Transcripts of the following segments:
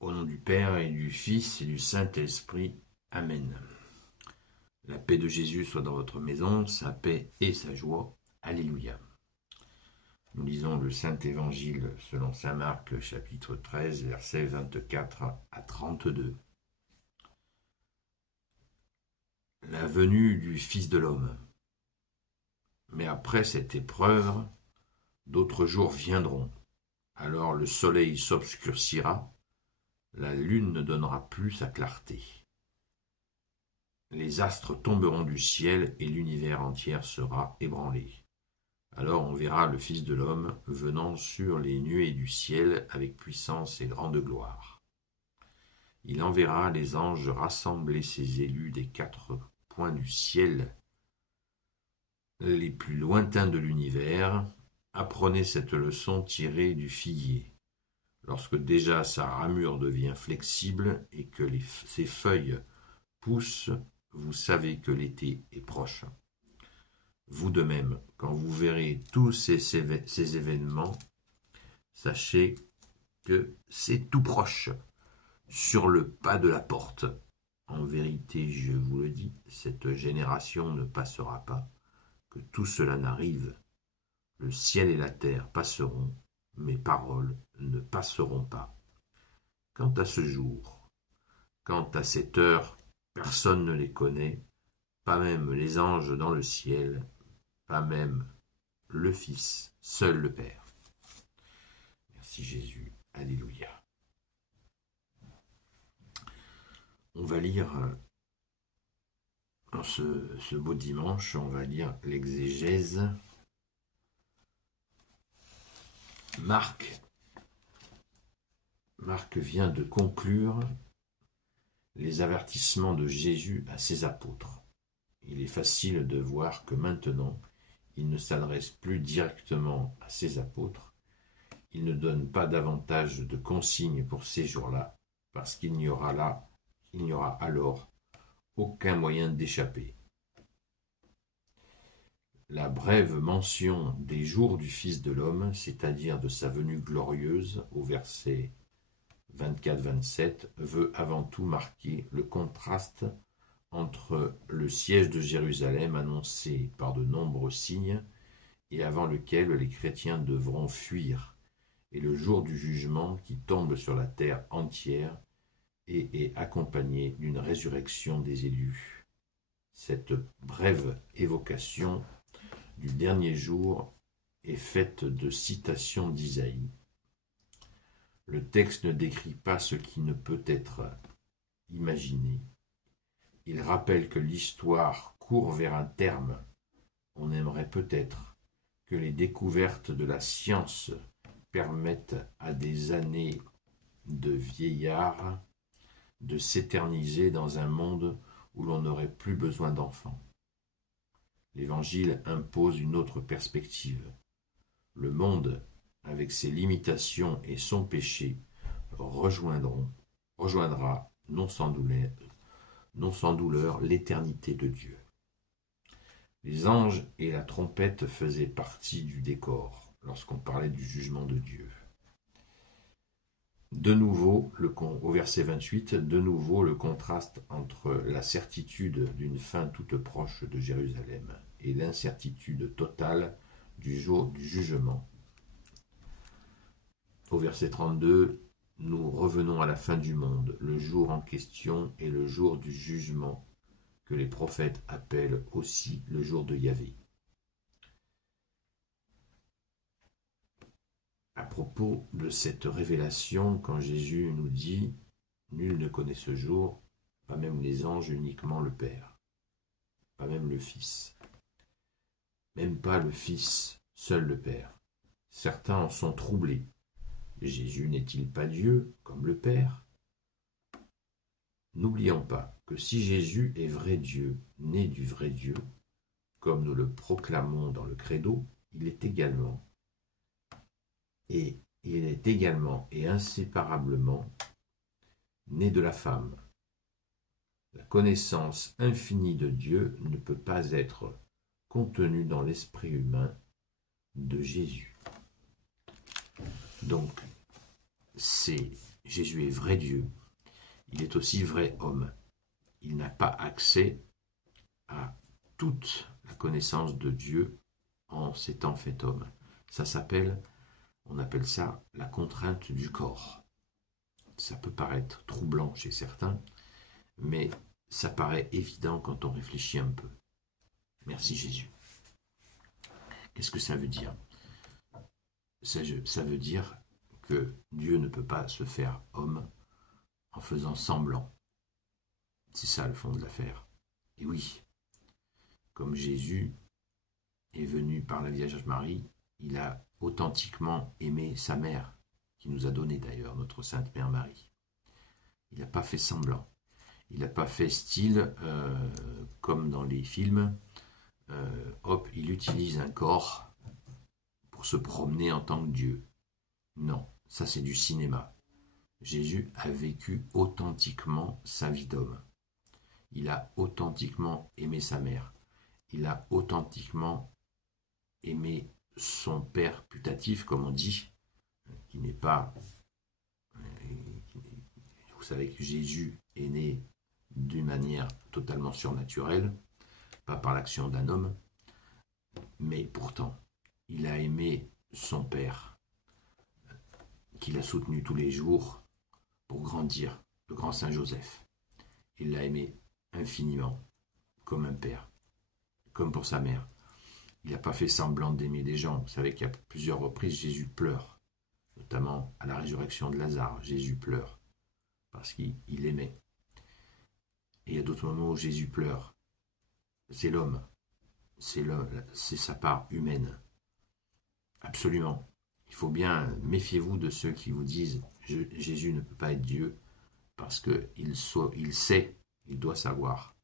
Au nom du Père et du Fils et du Saint-Esprit. Amen. La paix de Jésus soit dans votre maison, sa paix et sa joie. Alléluia. Nous lisons le Saint-Évangile selon saint Marc, chapitre 13, versets 24 à 32. La venue du Fils de l'homme. Mais après cette épreuve, d'autres jours viendront. Alors le soleil s'obscurcira, la lune ne donnera plus sa clarté. Les astres tomberont du ciel et l'univers entier sera ébranlé. Alors on verra le Fils de l'homme venant sur les nuées du ciel avec puissance et grande gloire. Il enverra les anges rassembler ses élus des quatre points du ciel, les plus lointains de l'univers. Apprenez cette leçon tirée du figuier. Lorsque déjà sa ramure devient flexible et que ses feuilles poussent, vous savez que l'été est proche. Vous de même, quand vous verrez tous ces événements, sachez que c'est tout proche, sur le pas de la porte. En vérité, je vous le dis, cette génération ne passera pas, que tout cela n'arrive. Le ciel et la terre passeront, mes paroles ne passeront pas. Quant à ce jour, quant à cette heure, personne ne les connaît, pas même les anges dans le ciel, pas même le Fils, seul le Père. Merci Jésus, alléluia. On va lire, en ce beau dimanche, on va lire l'exégèse. Marc vient de conclure les avertissements de Jésus à ses apôtres. Il est facile de voir que maintenant, il ne s'adresse plus directement à ses apôtres. Il ne donne pas davantage de consignes pour ces jours-là, parce qu'il n'y aura alors aucun moyen d'échapper. La brève mention des jours du Fils de l'homme, c'est-à-dire de sa venue glorieuse, au verset 24-27, veut avant tout marquer le contraste entre le siège de Jérusalem annoncé par de nombreux signes et avant lequel les chrétiens devront fuir, et le jour du jugement qui tombe sur la terre entière et est accompagné d'une résurrection des élus. Cette brève évocation du dernier jour est faite de citations d'Isaïe. Le texte ne décrit pas ce qui ne peut être imaginé. Il rappelle que l'histoire court vers un terme. On aimerait peut-être que les découvertes de la science permettent à des années de vieillards de s'éterniser dans un monde où l'on n'aurait plus besoin d'enfants. L'Évangile impose une autre perspective. Le monde, avec ses limitations et son péché, rejoindra, non sans douleur, l'éternité de Dieu. Les anges et la trompette faisaient partie du décor lorsqu'on parlait du jugement de Dieu. De nouveau, au verset 28, de nouveau le contraste entre la certitude d'une fin toute proche de Jérusalem et l'incertitude totale du jour du jugement. Au verset 32, nous revenons à la fin du monde. Le jour en question est le jour du jugement que les prophètes appellent aussi le jour de Yahvé. À propos de cette révélation, quand Jésus nous dit « Nul ne connaît ce jour, pas même les anges, uniquement le Père, pas même le Fils, même pas le Fils, seul le Père. Certains en sont troublés. Jésus n'est-il pas Dieu, comme le Père ? N'oublions pas que si Jésus est vrai Dieu, né du vrai Dieu, comme nous le proclamons dans le Credo, il est également et inséparablement né de la femme. La connaissance infinie de Dieu ne peut pas être contenue dans l'esprit humain de Jésus. Donc, c'est Jésus est vrai Dieu, il est aussi vrai homme. Il n'a pas accès à toute la connaissance de Dieu en s'étant fait homme. On appelle ça la contrainte du corps. Ça peut paraître troublant chez certains, mais ça paraît évident quand on réfléchit un peu. Merci Jésus. Qu'est-ce que ça veut dire? Ça veut dire que Dieu ne peut pas se faire homme en faisant semblant. C'est ça le fond de l'affaire. Et oui, comme Jésus est venu par la Vierge Marie, il a authentiquement aimé sa mère, qui nous a donné d'ailleurs notre Sainte Mère Marie. Il n'a pas fait semblant. Il n'a pas fait style comme dans les films. Hop, il utilise un corps pour se promener en tant que Dieu. Non, ça c'est du cinéma. Jésus a vécu authentiquement sa vie d'homme. Il a authentiquement aimé sa mère. Il a authentiquement aimé son père putatif, comme on dit, qui n'est pas... Vous savez que Jésus est né d'une manière totalement surnaturelle, pas par l'action d'un homme, mais pourtant, il a aimé son père, qu'il a soutenu tous les jours pour grandir, le grand Saint Joseph. Il l'a aimé infiniment, comme un père, comme pour sa mère. Il n'a pas fait semblant d'aimer les gens. Vous savez qu'à plusieurs reprises, Jésus pleure, notamment à la résurrection de Lazare. Jésus pleure, parce qu'il aimait. Et il y a d'autres moments où Jésus pleure. C'est l'homme, c'est sa part humaine. Absolument. Il faut bien, méfiez-vous de ceux qui vous disent Jésus ne peut pas être Dieu, parce qu'il sait, il doit savoir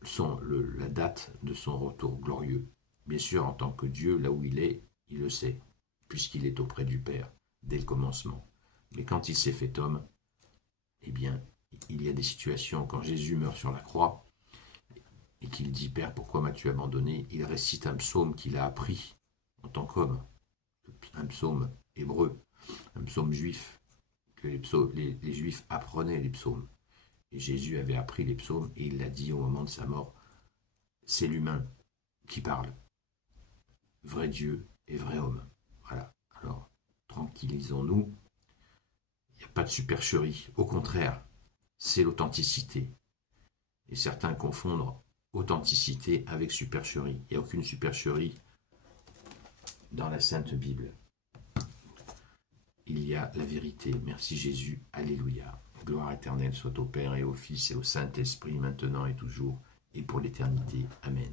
la date de son retour glorieux. Bien sûr, en tant que Dieu, là où il le sait, puisqu'il est auprès du Père, dès le commencement. Mais quand il s'est fait homme, eh bien, il y a des situations, quand Jésus meurt sur la croix, et qu'il dit « Père, pourquoi m'as-tu abandonné ?» Il récite un psaume qu'il a appris en tant qu'homme, un psaume hébreu, un psaume juif, que les Juifs apprenaient les psaumes. Et Jésus avait appris les psaumes et il l'a dit au moment de sa mort. C'est l'humain qui parle. Vrai Dieu et vrai homme. Voilà. Alors, tranquillisons-nous. Il n'y a pas de supercherie. Au contraire, c'est l'authenticité. Et certains confondent authenticité avec supercherie. Il n'y a aucune supercherie dans la Sainte Bible. Il y a la vérité. Merci Jésus. Alléluia. Gloire éternelle soit au Père et au Fils et au Saint-Esprit, maintenant et toujours, et pour l'éternité. Amen.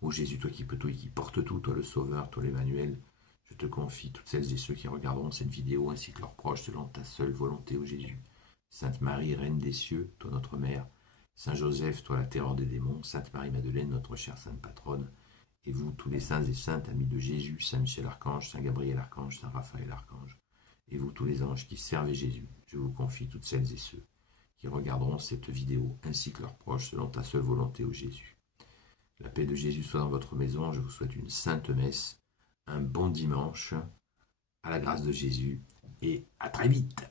Ô Jésus, toi qui peux tout et qui portes tout, toi le Sauveur, toi l'Emmanuel, je te confie toutes celles et ceux qui regarderont cette vidéo, ainsi que leurs proches, selon ta seule volonté, ô Jésus. Sainte Marie, Reine des cieux, toi notre Mère, Saint Joseph, toi la terreur des démons, Sainte Marie-Madeleine, notre chère Sainte Patronne, et vous, tous les saints et saintes, amis de Jésus, Saint Michel Archange, Saint Gabriel Archange, Saint Raphaël Archange, et vous, tous les anges qui servent Jésus, je vous confie toutes celles et ceux qui regarderont cette vidéo, ainsi que leurs proches, selon ta seule volonté, ô Jésus. La paix de Jésus soit dans votre maison, je vous souhaite une sainte messe, un bon dimanche, à la grâce de Jésus, et à très vite.